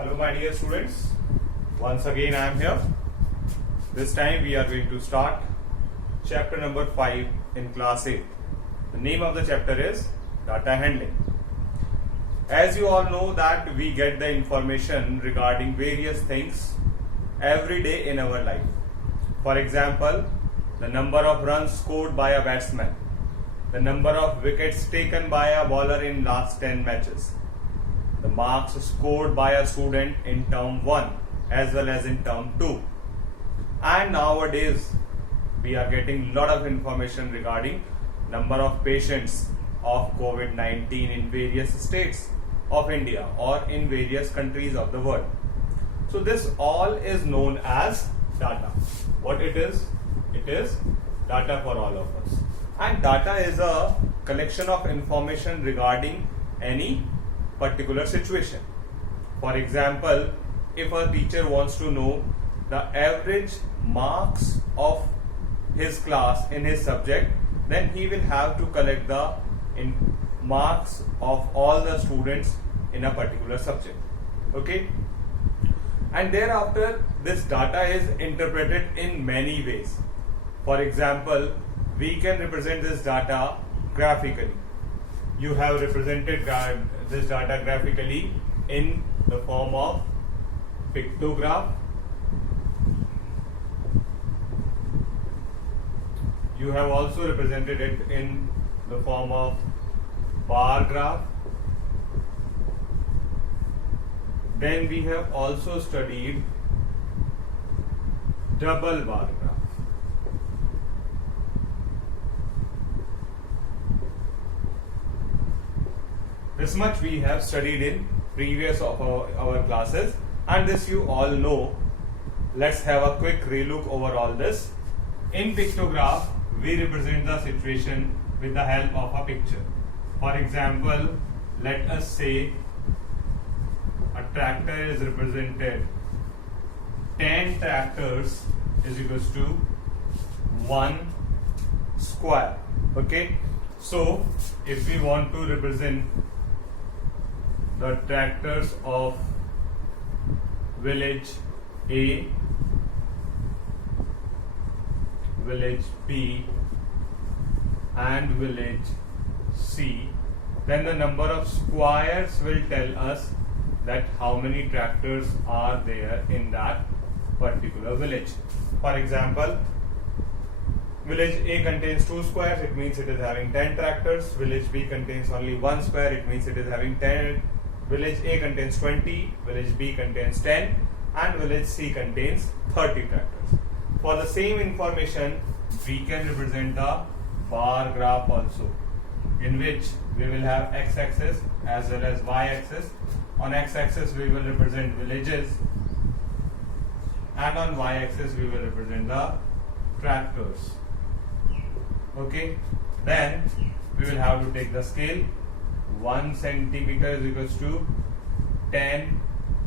Hello my dear students, once again I am here. This time we are going to start chapter number 5 in class 8. The name of the chapter is data handling. As you all know that we get the information regarding various things every day in our life. For example, the number of runs scored by a batsman, the number of wickets taken by a bowler in last 10 matches, the marks scored by a student in term 1 as well as in term 2. And nowadays we are getting lot of information regarding number of patients of COVID-19 in various states of India or in various countries of the world. So this all is known as data. What it is? It is data for all of us. And data is a collection of information regarding any particular situation. For example, if a teacher wants to know the average marks of his class in his subject, then he will have to collect the marks of all the students in a particular subject. Okay? And thereafter, this data is interpreted in many ways. For example, we can represent this data graphically. You have represented this data graphically in the form of pictograph. You have also represented it in the form of bar graph. Then we have also studied double bar graph. This much we have studied in previous of our classes, and this you all know. Let's have a quick relook over all this. In pictograph, we represent the situation with the help of a picture. For example, let us say a tractor is represented. 10 tractors is equals to 1 square. Okay. So if we want to represent the tractors of village A, village B and village C, then the number of squares will tell us that how many tractors are there in that particular village. For example, village A contains 2 squares, it means it is having 10 tractors. Village B contains only 1 square, it means it is having 10. Village A contains 20, village B contains 10 and village C contains 30 tractors. For the same information, we can represent the bar graph also, in which we will have x-axis as well as y-axis. On x-axis we will represent villages and on y-axis we will represent the tractors. Okay, then we will have to take the scale. 1 centimeter is equals to 10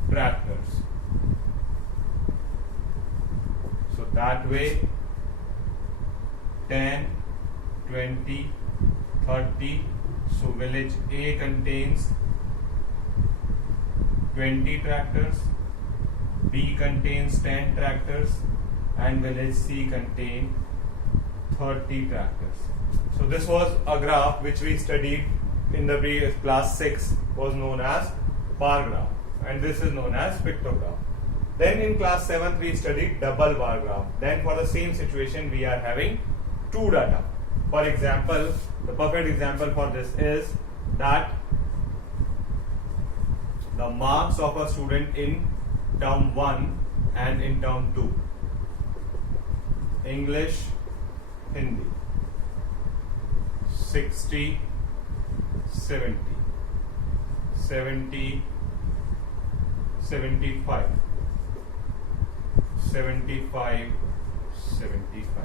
tractors. So that way 10, 20, 30. So village A contains 20 tractors, B contains 10 tractors and village C contains 30 tractors. So this was a graph which we studied in the previous class 6, was known as bar graph, and this is known as pictograph. Then in class 7 we studied double bar graph. Then for the same situation we are having two data. For example, the perfect example for this is that the marks of a student in term 1 and in term 2, English, Hindi, 60, 70, 70, 75, 75, 75.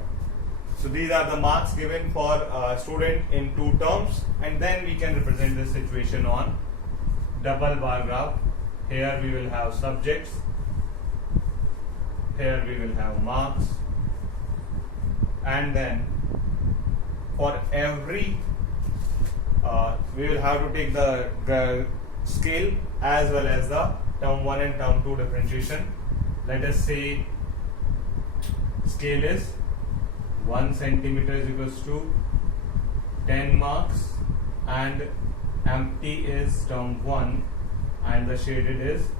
So these are the marks given for a student in 2 terms, and then we can represent this situation on double bar graph. Here we will have subjects, here we will have marks, and then for every we will have to take the scale as well as the term 1 and term 2 differentiation. Let us say scale is 1 centimeter is equals to 10 marks and empty is term 1 and the shaded is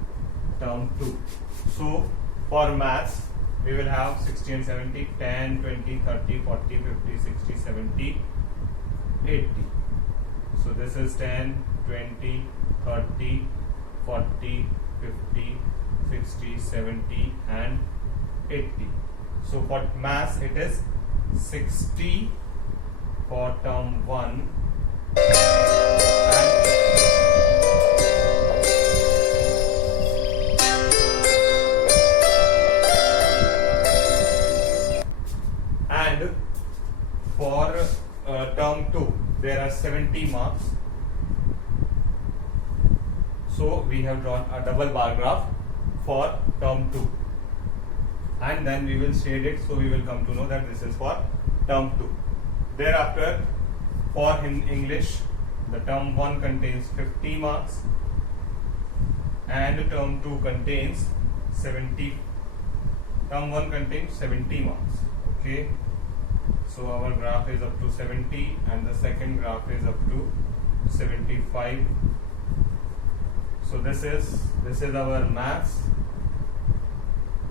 term 2. So for maths we will have 60 and 70, 10, 20, 30, 40, 50, 60, 70, 80. So this is 10, 20, 30, 40, 50, 60, 70 and 80. So for maths it is 60 for term 1 and for term 2 there are 70 marks. So we have drawn a double bar graph for term 2 and then we will shade it, so we will come to know that this is for term 2. Thereafter for in English the term 1 contains 50 marks and term 2 contains 70. Term 1 contains 70 marks. Okay, so our graph is up to 70 and the second graph is up to 75. So this is our maths,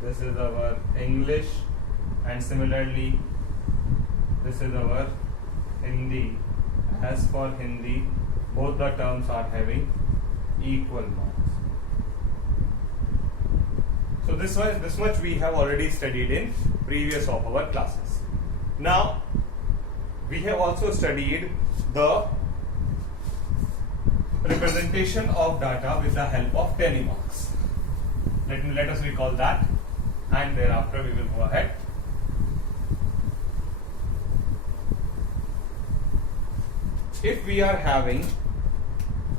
this is our English, and similarly this is our Hindi. As for Hindi, both the terms are having equal marks. So this much we have already studied in previous of our classes. Now we have also studied the representation of data with the help of telemarks. Let us recall that and thereafter we will go ahead. If we are having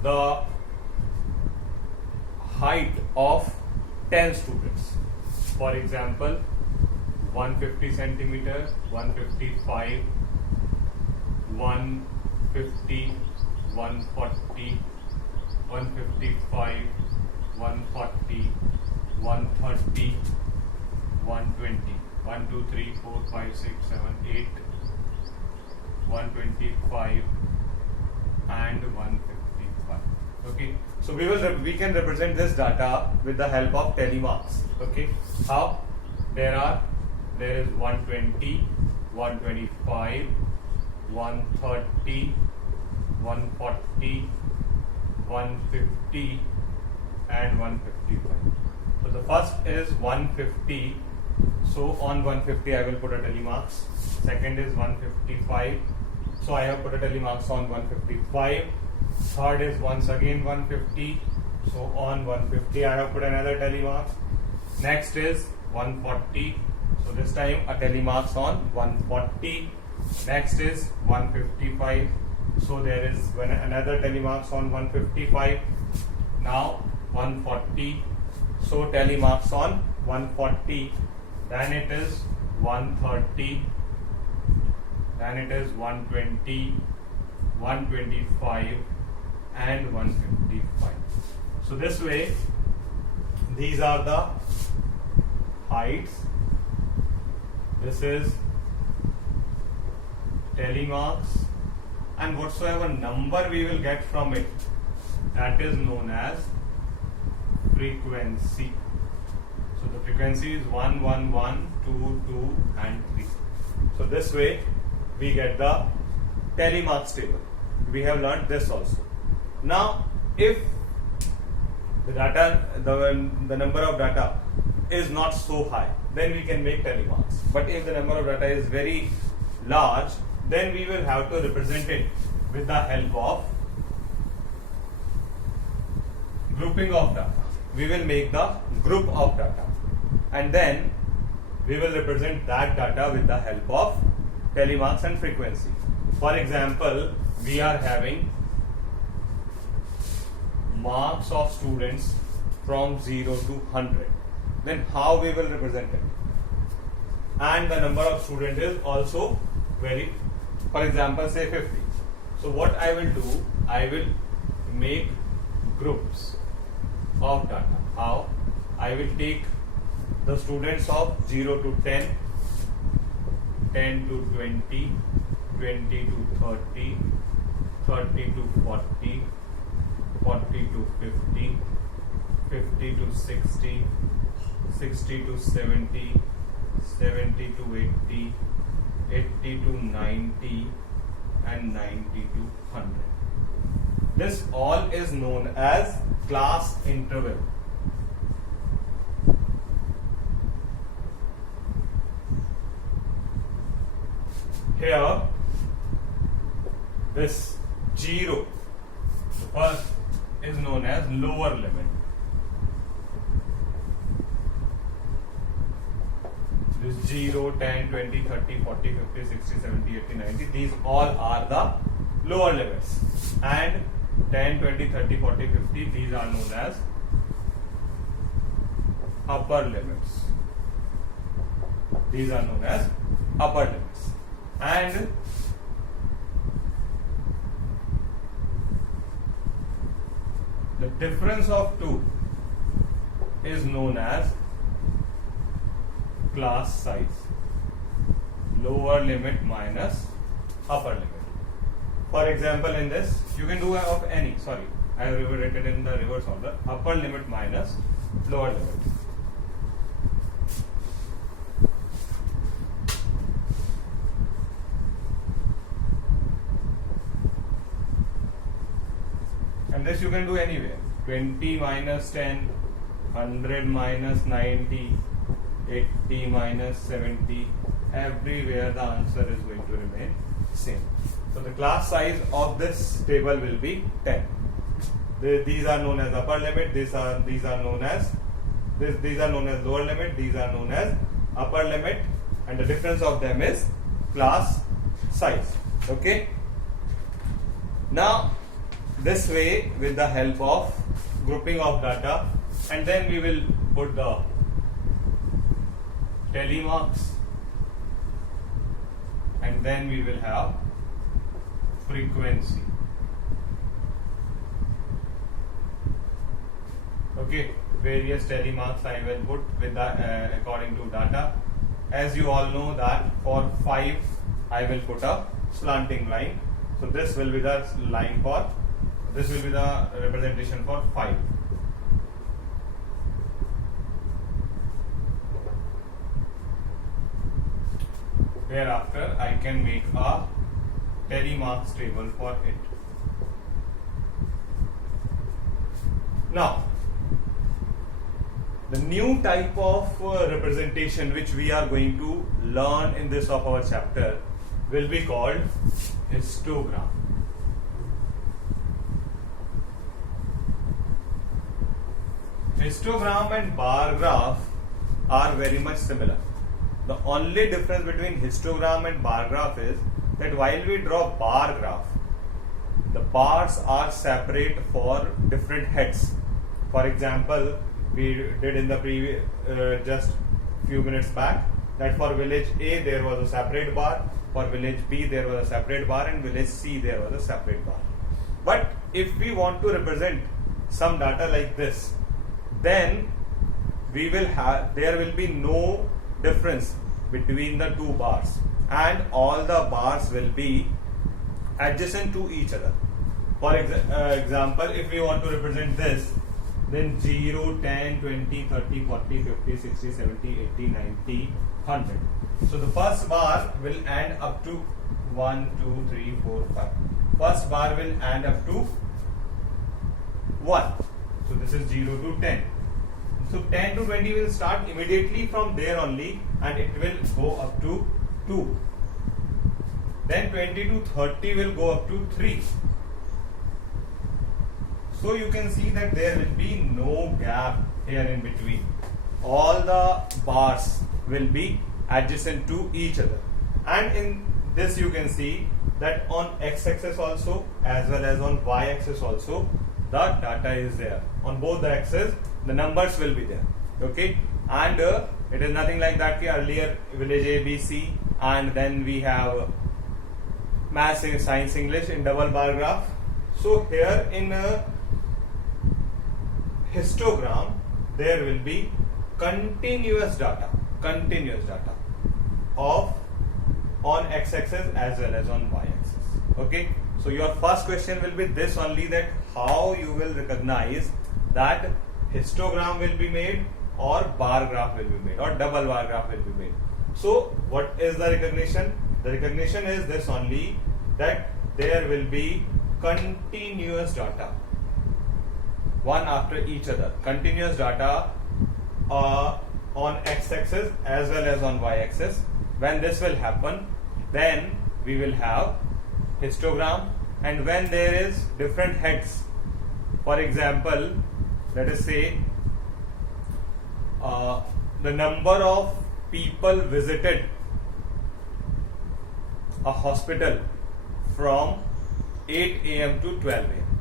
the height of 10 students, for example 150 centimeters, 155, 150, 140, 155, 140, 130, 120, 1, 2, 3, 4, 5, 6, 7, 8, 125 and 155. Okay, so we can represent this data with the help of telemarks. Okay, how? There is 120, 125, 130, 140, 150 and 155. So the first is 150. So on 150 I will put a telemarks. Second is 155. So I have put a telemarks on 155. Third is once again 150. So on 150 I have put another telemarks. Next is 140. So this time a telemarks on 140. Next is 155. So there is another telemarks on 155. Now 140. So telemarks on 140. Then it is 130. Then it is 120, 125 and 155. So this way these are the heights. This is telemarks, and whatsoever number we will get from it, that is known as frequency. So the frequency is 1, 1, 1, 2, 2 and 3. So this way we get the telemarks table. We have learned this also. Now if the data, the number of data is not so high, then we can make telemarks. But if the number of data is very large, then we will have to represent it with the help of grouping of data. We will make the group of data and then we will represent that data with the help of telemarks and frequency. For example, we are having marks of students from 0 to 100. Then how we will represent it? And the number of students is also very, for example, say 50. So what I will do, I will make groups of data. How? I will take the students of 0 to 10, 10 to 20, 20 to 30, 30 to 40, 40 to 50, 50 to 60, 60 to 70, 70 to 80, 80 to 90, and 90 to 100. This all is known as class interval. Here, this 0, the first is known as lower limit. This 0, 10, 20, 30, 40, 50, 60, 70, 80, 90, these all are the lower limits. And 10, 20, 30, 40, 50, these are known as upper limits. These are known as upper limits. And the difference of two is known as class size. Lower limit minus upper limit. For example, in this, you can do of any, sorry, I have written in the reverse order, upper limit minus lower limit. And this you can do anywhere. 20 minus 10, 100 minus 90, 80 minus 70, everywhere the answer is going to remain same. So the class size of this table will be 10. These are known as upper limit. These are known as lower limit. These are known as upper limit, and the difference of them is class size. Okay. Now, this way, with the help of grouping of data, and then we will put the tally marks, and then we will have frequency. Okay, various tally marks I will put with the according to data. As you all know that for 5 I will put a slanting line. So this will be the line for, this will be the representation for 5. Thereafter I can make a tally marks table for it. Now, the new type of representation which we are going to learn in this of our chapter will be called histogram. Histogram and bar graph are very much similar. The only difference between histogram and bar graph is that while we draw bar graph, the bars are separate for different heads. For example, we did in the previous just few minutes back that for village A there was a separate bar, for village B there was a separate bar, and village C there was a separate bar. But if we want to represent some data like this, then we will have, there will be no difference between the two bars, and all the bars will be adjacent to each other. For example, if we want to represent this, then 0, 10, 20, 30, 40, 50, 60, 70, 80, 90, 100. So the first bar will end up to 1, 2, 3, 4, 5. First bar will end up to 1. So this is 0 to 10. So 10 to 20 will start immediately from there only, and it will go up to 2. Then 20 to 30 will go up to 3. So you can see that there will be no gap here in between. All the bars will be adjacent to each other. And in this you can see that on x-axis also as well as on y-axis also the data is there. On both the axes the numbers will be there. Okay, and it is nothing like that. Earlier village A, B, C, and then we have maths, science, English in double bar graph. So here in histogram, there will be continuous data of on x-axis as well as on y-axis. Okay, so your first question will be this only, that how you will recognize that histogram will be made or bar graph will be made or double bar graph will be made. So what is the recognition? The recognition is this only, that there will be continuous data, one after each other, continuous data on x-axis as well as on y-axis. When this will happen, then we will have histogram. And when there is different heads, for example, let us say the number of people visited a hospital from 8 a.m. to 12 a.m.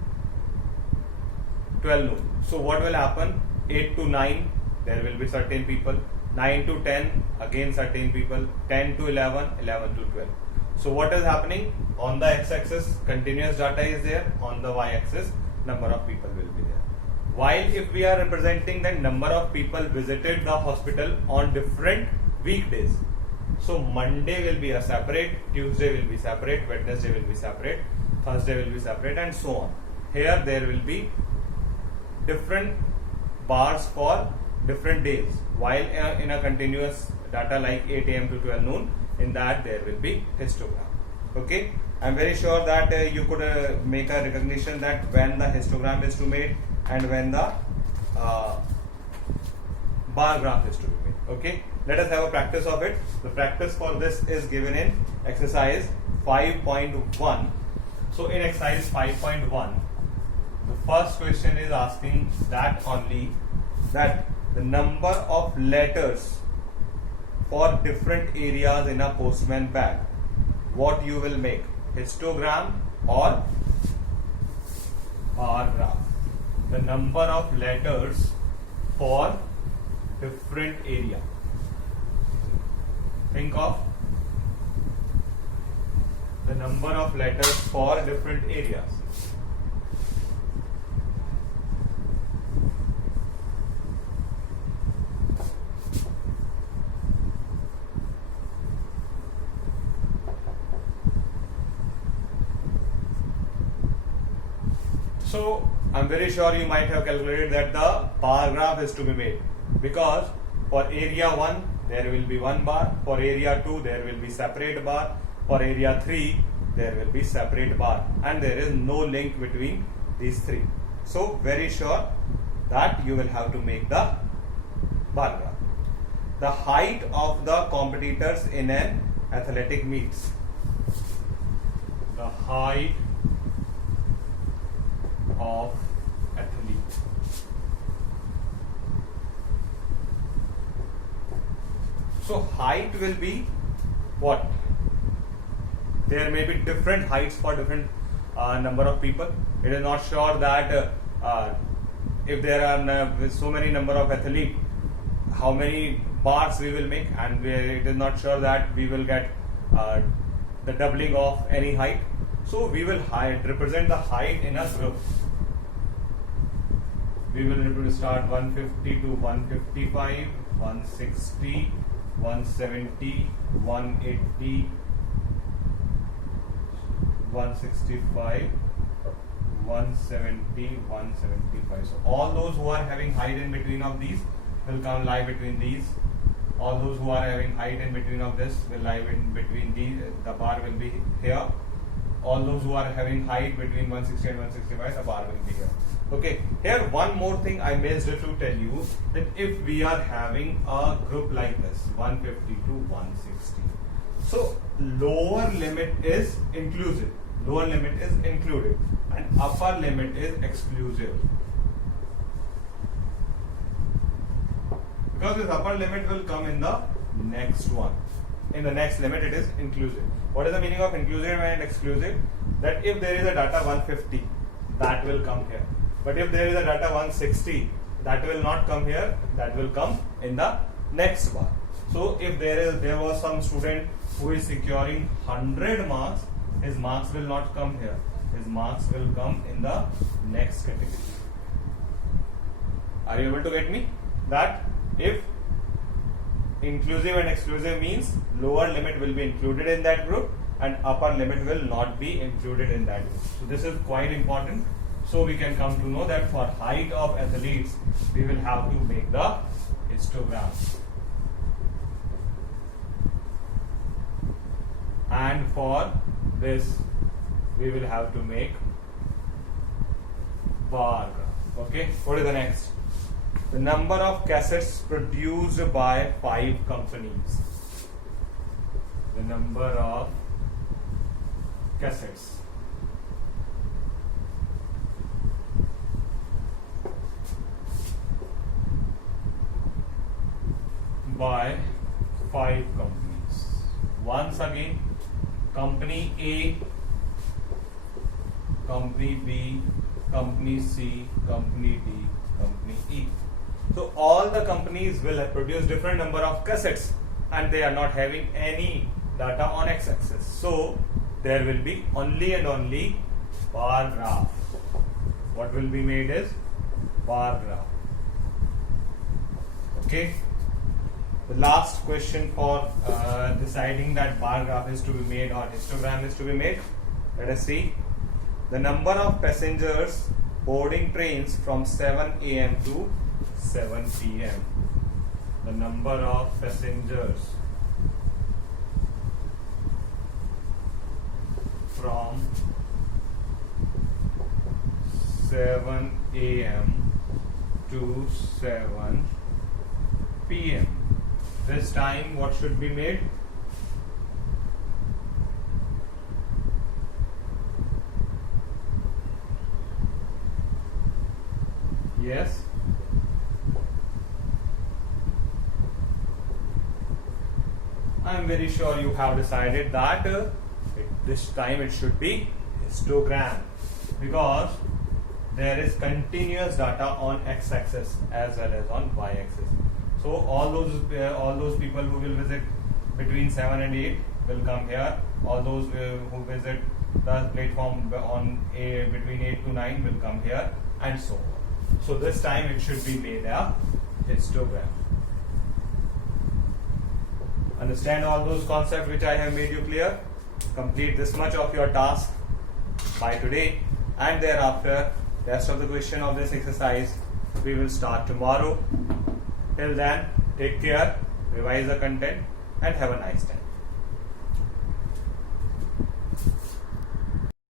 12 noon. So what will happen? 8 to 9 there will be certain people, 9 to 10 again certain people, 10 to 11, 11 to 12. So what is happening? On the x-axis continuous data is there, on the y-axis number of people will be there. While if we are representing the number of people visited the hospital on different weekdays, so Monday will be a separate, Tuesday will be separate, Wednesday will be separate, Thursday will be separate, and so on. Here there will be different bars for different days, while in a continuous data like 8 a.m. to 12 noon, in that there will be histogram. Okay, I am very sure that you could make a recognition that when the histogram is to be made and when the bar graph is to be made. Okay, let us have a practice of it. The practice for this is given in exercise 5.1. So in exercise 5.1, the first question is asking that only, that the number of letters for different areas in a postman bag, what you will make, histogram or bar graph. The number of letters for different area. Think of the number of letters for different areas. So I'm very sure you might have calculated that the bar graph is to be made, because for area 1 there will be one bar, for area 2 there will be separate bar, for area 3 there will be separate bar, and there is no link between these three. So very sure that you will have to make the bar graph. The height of the competitors in an athletic meets. The height of athlete. So height will be what? There may be different heights for different number of people. It is not sure that if there are so many number of athletes, how many bars we will make, and it is not sure that we will get the doubling of any height. So we will represent the height in a group. We will start 150 to 155, 160, 170, 180, 165, 170, 175. So all those who are having height in between of these will come lie between these. All those who are having height in between of this will lie in between these. The bar will be here. All those who are having height between 160 and 165, the bar will be here. Okay, here one more thing I missed to tell you, that if we are having a group like this, 150 to 160, so lower limit is inclusive, lower limit is included, and upper limit is exclusive. Because this upper limit will come in the next one. In the next limit it is inclusive. What is the meaning of inclusive and exclusive? That if there is a data 150, that will come here. But if there is a data 160, that will not come here, that will come in the next bar. So if there was some student who is securing 100 marks, his marks will not come here. His marks will come in the next category. Are you able to get me? That if inclusive and exclusive means lower limit will be included in that group and upper limit will not be included in that group. So this is quite important. So we can come to know that for height of athletes, we will have to make the histogram. And for this, we will have to make bar graph. Okay, what is the next? The number of cassettes produced by 5 companies. The number of cassettes by 5 companies. Once again, company A, company B, company C, company D, company E. So all the companies will have produced different number of cassettes and they are not having any data on x-axis. So there will be only and only bar graph. What will be made is bar graph. Okay. The last question for deciding that bar graph is to be made or histogram is to be made. Let us see. The number of passengers boarding trains from 7 a.m. to 7 p.m. The number of passengers from 7 a.m. to 7 p.m. This time what should be made? Yes. I am very sure you have decided that this time it should be histogram, because there is continuous data on x-axis as well as on y-axis. So all those people who will visit between 7 and 8 will come here. All those who visit the platform on between 8 to 9 will come here, and so on. So this time it should be made a histogram. Understand all those concepts which I have made you clear. Complete this much of your task by today, and thereafter rest of the question of this exercise we will start tomorrow. Till then, take care, revise the content, and have a nice time.